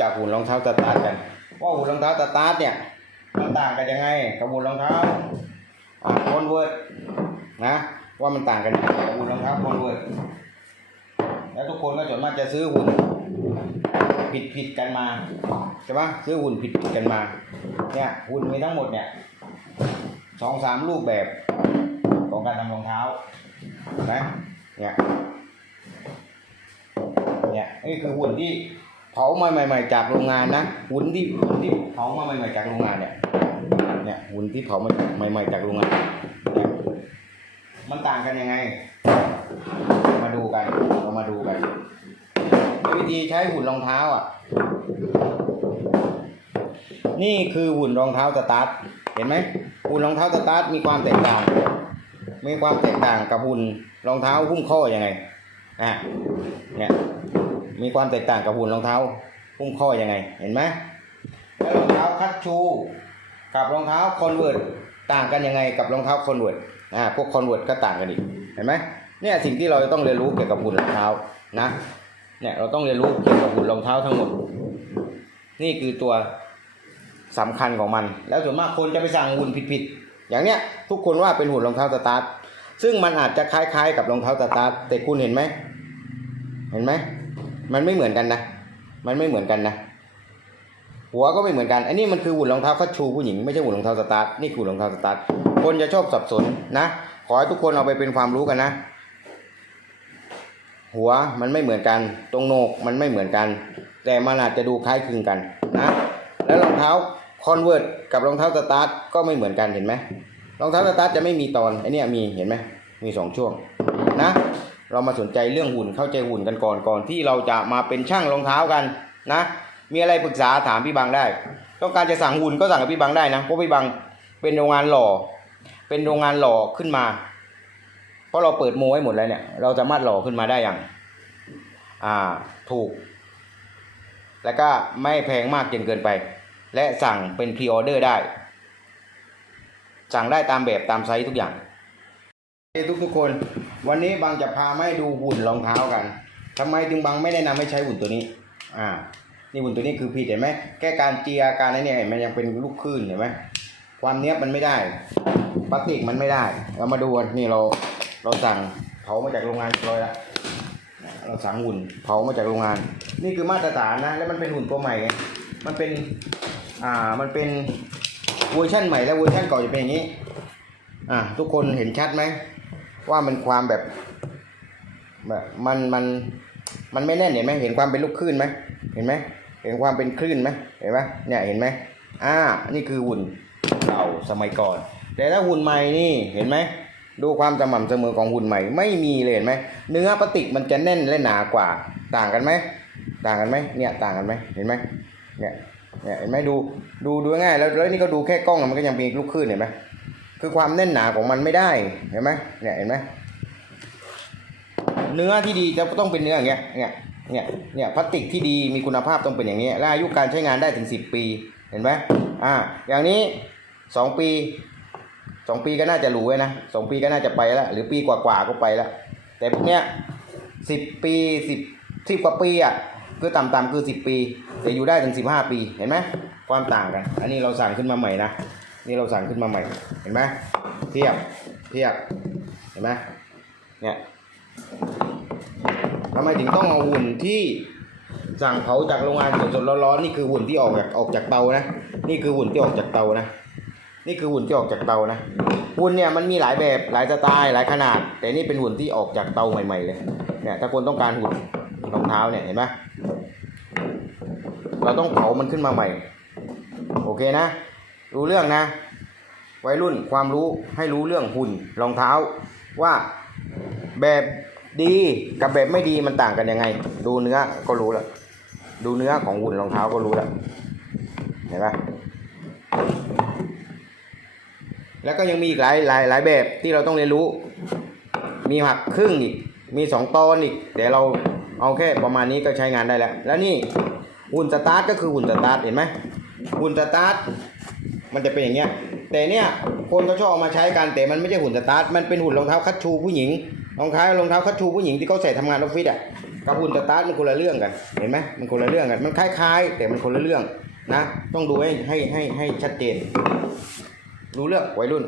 จากหุ่นรองเท้าสตาร์ทกัน ว่าหุ่นรองเท้าสตาร์ทเนี่ยมันต่างกันยังไงกับหุ่นรองเท้าอ่าคอนเวิร์ตนะว่ามันต่างกันยังไงกับหุ่นรองเท้าคอนเวิร์ตแล้วทุกคนก็ส่วนมากจะซื้อหุ่นผิดผิดกันมาใช่ปะซื้อหุ่นผิดผิดกันมาเนี่ยหุ่นมีทั้งหมดเนี่ยสองสามรูปแบบของการทำรองเท้านไหมเนี่ยเนี่ยนี่คือหุ่นที่ เผามาใหม่ ๆ จากโรงงานนะหุ่นที่หุ่นที่เผามาใหม่ๆจากโรงงานเนี่ยเนี่ยหุ่นที่เผามาใหม่ ๆ จากโรงงานมันต่างกันยังไง มาดูกันเรามาดูกันวิธีใช้หุ่นรองเท้าอะ นี่คือหุ่นรองเท้าสตาร์ทเห็นไหมหุ่นรองเท้าสตาร์ทมีความแตกต่าง มีความแตกต่างกับหุ่นรองเท้าหุ้มข้อยังไงอะเนี่ย มีความแตกต่างกับหุ่นรองเท้าหุ้มข้อยังไง เห็นไหมแล้วรองเท้าคัตชูกับรองเท้าคอนเวิร์ตต่างกันยังไงกับรองเท้าคอนเวิร์ตอ่าพวกคอนเวิร์ตก็ต่างกันอีกเห็นไหมเนี่ยสิ่งที่เราจะต้องเรียนรู้เกี่ยวกับหุ่นรองเท้านะเนี่ยเราต้องเรียนรู้เกี่ยวกับหุ่นรองเท้าทั้งหมด นี่คือตัวสำคัญของมัน แล้วส่วนมากคนจะไปสั่งหุ่นผิดๆอย่างเนี้ยทุกคนว่าเป็นหุ่นรองเท้าสตาร์ทซึ่งมันอาจจะคล้ายๆ กับรองเท้าสตาร์ทแต่คุณเห็นไหมเห็นไหม มันไม่เหมือนกันนะ มันไม่เหมือนกันนะ หัวก็ไม่เหมือนกัน อันนี้มันคือหุ่นรองเท้าคัชชูผู้หญิงไม่ใช่หุ่นรองเท้าสตาร์ท นี่คือหุ่นรองเท้าสตาร์ท คนจะชอบสับสนนะ ขอให้ทุกคนเอาไปเป็นความรู้กันนะ หัวมันไม่เหมือนกัน ตรงโหนกมันไม่เหมือนกัน แต่มันอาจจะดูคล้ายคลึงกันนะ แล้วรองเท้าคอนเวิร์ตกับรองเท้าสตาร์ทก็ไม่เหมือนกันเห็นไหมรองเท้าสตาร์ทจะไม่มีตอนไอเนี้ยมีเห็นไหมมีสองช่วงนะ เรามาสนใจเรื่องหุ่นเข้าใจหุ่นกันก่อนก่อนที่เราจะมาเป็นช่างรองเท้ากันนะ มีอะไรปรึกษาถามพี่บังได้ ต้องการจะสั่งหุ่นก็สั่งกับพี่บังได้นะเพราะพี่บังเป็นโรงงานหล่อ เป็นโรงงานหล่อขึ้นมา เพราะเราเปิดโมให้หมดแล้วเนี่ย เราสามารถหล่อขึ้นมาได้อย่างอ่าถูก แล้วก็ไม่แพงมากจนเกินไป และสั่งเป็นพรีออเดอร์ได้ สั่งได้ตามแบบตามไซส์ทุกอย่าง ทุกทุกๆคน วันนี้บางจะพาไม่ดูหุ่นรองเท้ากันทำไมถึงบางไม่แนะนำให้ใช้หุ่นตัวนี้ อ่า นี่หุ่นตัวนี้คือผิดเห็นไหมแค่การเจียการอะไรเนี่ยมันยังเป็นลูกคลื่นเห็นไหมความเนี้ยมันไม่ได้พลาสติกมันไม่ได้ เรามาดูกันนี่เราเราสั่งเผามาจากโรงงานเรียบร้อยล้วเราสั่งหุ่นเผามาจากโรงงาน นี่คือมาตรฐานนะ แล้วมันเป็นหุ่นตัวใหม่ไงมันเป็น อ่า มันเป็นเวอร์ชั่นใหม่แล้วเวอร์ชั่นเก่าจะเป็นอย่างนี้ อ่าทุกคนเห็นชัดไหม ว่ามันความแบบแบบมันมันมันไม่แน่นเห็นไหมเห็นความเป็นลูกคลื่นไหมเห็นไหมเห็นความเป็นคลื่นไหมเห็นไหมเนี่ยเห็นไหมอ่านี่คือหุ่นเก่าสมัยก่อน แต่ถ้าหุ่นใหม่นี่เห็นไหมดูความสม่ำเสมอของหุ่นใหม่ ไม่มีเลยเห็นไหมเนื้อพลาสติกมันจะแน่นและหนากว่า ต่างกันไหมต่างกันไหมเนี่ยต่างกันไหมเห็นไหมเนี่ยเนี่ยเห็นไหมดูดูดูง่ายแล้วแล้วนี่ก็ดูแค่กล้องมันก็ยังมีลูกคลื่นเห็นไหม คือความแน่นหนาของมันไม่ได้เห็นไหมเนี่ยเห็นไหมเนื้อที่ดีจะต้องเป็นเนื้ออย่างเงี้ยเนี่ยเนี่ยเนี่ยพลาสติกที่ดีมีคุณภาพต้องเป็นอย่างเงี้ยและอายุการใช้งานได้ถึงสิบปีเห็นไหมอ่าอย่างนี้สองปีสองปีก็น่าจะรู้ไว้นะสองปีก็น่าจะไปแล้วหรือปีกว่าๆก็ไปแล้วแต่พวกเนี้ยสิบปีสิบสิบกว่าปีอะคือต่ำๆคือสิบปีแต่อยู่ได้ถึงสิบห้าปีเห็นไหมความต่างกัน อันนี้เราสั่งขึ้นมาใหม่นะ นี่เราสั่งขึ้นมาใหม่ เห็นไหมเทียบเทียบเห็นไหมเนี่ยทำไมถึงต้องเอาหุ่นที่สั่งเผาจากโรงงานสดๆร้อนๆนี่คือหุ่นที่ออกจากออกจากเตานะนี่คือหุ่นที่ออกจากเตานะนี่คือหุ่นที่ออกจากเตานะหุ่นเนี่ยมันมีหลายแบบหลายสไตล์หลายขนาด แต่นี่เป็นหุ่นที่ออกจากเตาใหม่ๆเลยเนี่ยถ้าคนต้องการหุ่นรองเท้าเนี่ยเห็นไหมเราต้องเผามันขึ้นมาใหม่ โอเคนะ รู้เรื่องนะ วัยรุ่นความรู้ให้รู้เรื่องหุ่นรองเท้า ว่าแบบดีกับแบบไม่ดีมันต่างกันยังไง ดูเนื้อก็รู้แล้วดูเนื้อของหุ่นรองเท้าก็รู้แล้วเห็นปะแล้วก็ยังมีอีกหลายหลายหลายแบบที่เราต้องเรียนรู้ มีหักครึ่งอีก มีสองตอนอีก เดี๋ยวเราเอาแค่ประมาณนี้ก็ใช้งานได้แล้ว แล้วนี่หุ่นสตาร์ทก็คือหุ่นสตาร์ทเห็นไหมหุ่นสตาร์ท มันจะเป็นอย่างเงี้ย แต่เนี่ยคนเขาชอบเอามาใช้กันแต่มันไม่ใช่หุ่นสตาร์ทมันเป็นหุ่นรองเท้าคัตชูผู้หญิงรองเท้ารองเท้าคัตชูผู้หญิงที่เขาใส่ทำงานออฟฟิศอะกับหุ่นสตาร์ทมันคนละเรื่องกันเห็นไหมมันคนละเรื่องกันมันคล้ายๆ แต่มันคนละเรื่องนะ ต้องดูให้ให้ให้ให้ชัดเจน รู้เรื่องวัยรุ่น